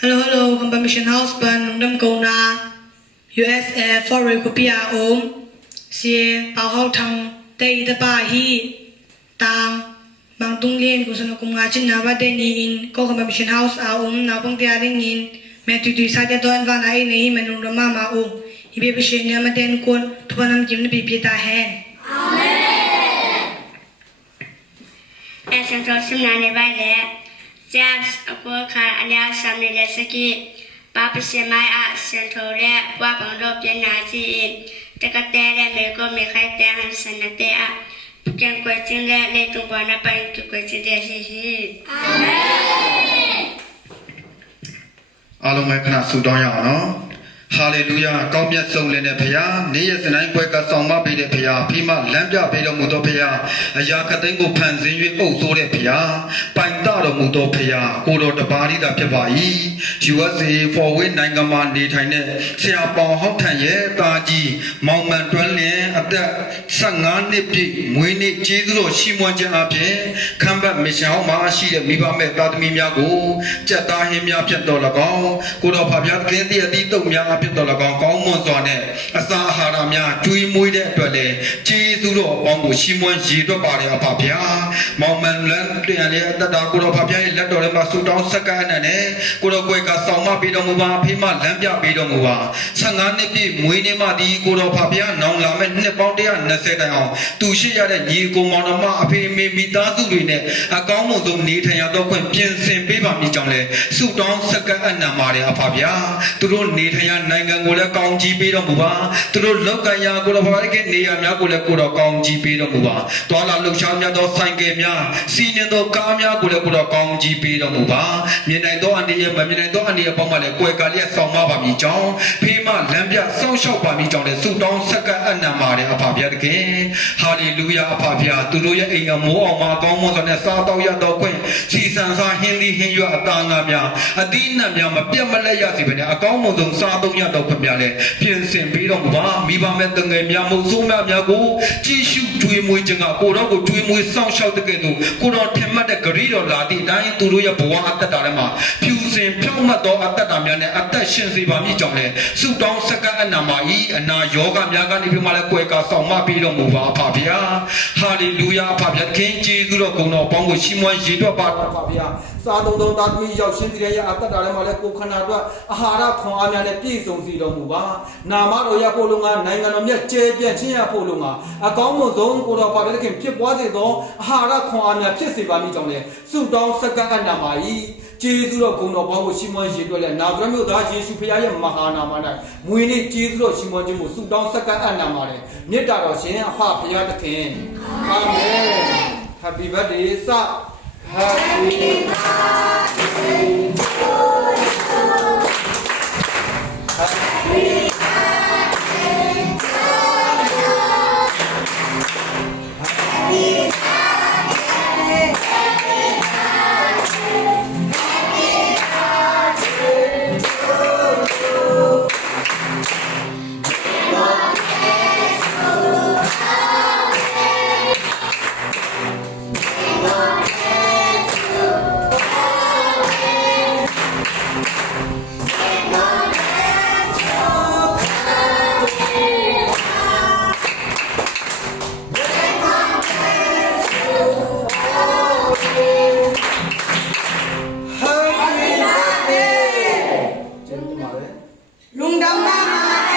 Hello, Confirmation House ban Nungdam Kona USA for Recopia Sie Pao Hao Tang Day the Ba He Tang Bang Tung Lien Kusan Kunga Chin Nava Deni in Confirmation House Na Pang Tiaring in Metu Du Sadia Don Van Ai Nei Menung Mama He be Shania Maten Kun Tuanam Jim the Pipita Hen. Amen. As a person, I by there. Jazz a work and ask some necessity. Papa say my art central there, walk on rope and Nazi. Take a day and make go make a dance and a day up. Can question that later one up and to question the Amen. Alumekana Sudan. Hallelujah, come yet so in a pia, near the nine quake a song be the pia, Pima, Lambia, Pedo Mutopia, a Yakatango Panzin, O Sore Pia, Pintado Mutopia, Kodo the body that Pipai, she was a for win Nangaman de Tine, Sia Pao Hotanye, Taji, Mount Dwelling at the Sangan Nipi, Winnie Chizo, Shimwaja Ape, Kamba Michel Mashi, Miba Metadmiago, Jetta Himia Pietolago, Kodo Pabia, Kendi, Adito Mia. ဖြစ်တော်၎င်းကောင်းမွန်စွာနဲ့အစာအာဟာရများကျွေးမွေးတဲ့အတွက်လည်းကျေးဇူးတော်အပေါင်းကိုရှင်းမွန်းရည်တွက်ပါတယ်အဖဗျာမောင်မန်လန်တရားလေးအတ္တတာကိုတော်ဖဗျာရဲ့လက်တော်ထဲမှာဆူတောင်းဆက်ကပ်နဲ့ကိုတော်ကွယ်ကဆောင်မပေးတော်မူပါအဖေမလမ်းပြပေးတော်မူပါ15နှစ်ပြည့်မွေးနေ့မှဒီကိုတော်ဖဗျာနောင်လာမဲ့နှစ်ပေါင်း120တိုင်အောင်သူရှိရတဲ့ညီကိုမောင်တော်မအဖေမေမိသားစုတွေနဲ့အကောင်းမွန်ဆုံးနေထိုင်ရတော့ခွင့်ပြင်ဆင်ပေးပါမည်ကြောင်းလဲဆူတောင်းဆက်ကပ်အနံပါတယ်အဖဗျာသူတို့နေထိုင်ရနိုင်ငံကိုလည်းကောင်းကြီးပေးတော်မူပါသူတို့လောက်ကရာကိုတော်ဘာရဲ့နေရာများကိုလည်းကိုတော်ကောင်းကြီးပေးတော်မူပါတွာလာလှုပ်ရှားများသောဆိုင်ကယ်များစီးနှင်းသောကားများကိုလည်းကိုတော်ကောင်းကြီးပေးတော်မူပါမြင်နိုင်သောအန္တရာယ်မမြင်နိုင်သောအန္တရာယ်ပေါင်းမှလည်းကိုယ်ကလေးဆောင်မပါမည်ကြောင်းဖေးမလမ်းပြစောင့်ရှောက်ပါမည်ကြောင်းလည်းဆုတောင်းဆက်ကအနံပါတယ်အဖဗျာတခင်ဟာလေလုယာအဖဗျာသူတို့ရဲ့အိမ်ကမိုးအောင်မှာကောင်းမွန်စွာနဲ့စားတော့ရတော့ခွင့်စီစံစားဟင်းသီးဟင်းရွက်အသားငါများအသီးနှံများမပြတ်မလက်ရစီပဲနဲ့အကောင်းမွန်ဆုံးစားတော့ရတော့ခွင့်များလည်းပြင်ဆင်ပေးတော်မူပါမိဘမဲ့တငယ်များမုတ်ဆိုးများကိုကြည်ရှုတွေးမွေးခြင်းကကိုတော်ကိုတွေးမွေးစောင့်ရှောက်တဲ့ကဲ့သို့ကိုတော်ထင်မှတ်တဲ့ဂရီတော်လာသည့်အတိုင်းသူတို့ရဲ့ဘဝအသက်တာထဲမှာဖြူစင်ဖြောင့်မတ်သောအသက်တာများနဲ့အသက်ရှင်စေပါမည်ကြောင့်လည်းဆုတောင်းဆက်ကပ်အနံပါဤအနာယောဂများကနေပြီးမှလည်းကိုယ်ကဆောင်မပေးတော်မူပါအဖဗျာဟာလေလုယာအဖဗျာခင်ကျေးဇူးတော်ဂုဏ်တော်ပေါင်းကိုချီးမွမ်းရည်တွက်ပါအဖဗျာစားသုံးသောသားသမီးရောက်ရှင်စီရဲ့အသက်တာထဲမှာလည်းကိုခန္ဓာအတွက်အာဟာရခွန်အားများနဲ့ပြည့်စုံစေတော်မူပါနာမတော်ရဖို့လုံကနိုင်ငံတော်မြတ်ကျဲပြန့်ချင်းရဖို့လုံကအကောင်းမွန်ဆုံးကိုတော်ပါတဲ့ခင်ဖြစ်ပွားစေသောအာဟာရခွန်အားများဖြစ်စေပါမည်ကြောင့်လည်းဆုတောင်းဆက်ကပ်အနံပါဤကျေးဇူးတော်ဂုဏ်တော်ပေါင်းကိုရှင်းမွန်ရည်တွက်လဲနာဇရက်မြို့သားယေရှုဖခင်ရဲ့မဟာနာမ၌မွေနေ့ကျေးဇူးတော်ရှင်းမွန်ခြင်းကိုဆုတောင်းဆက်ကပ်အနံပါတယ်မေတ္တာတော်ရှင်အဖဖခင်သခင်အာမင် Happy birthday စ Happy birthday to you Happy Lungdam Mama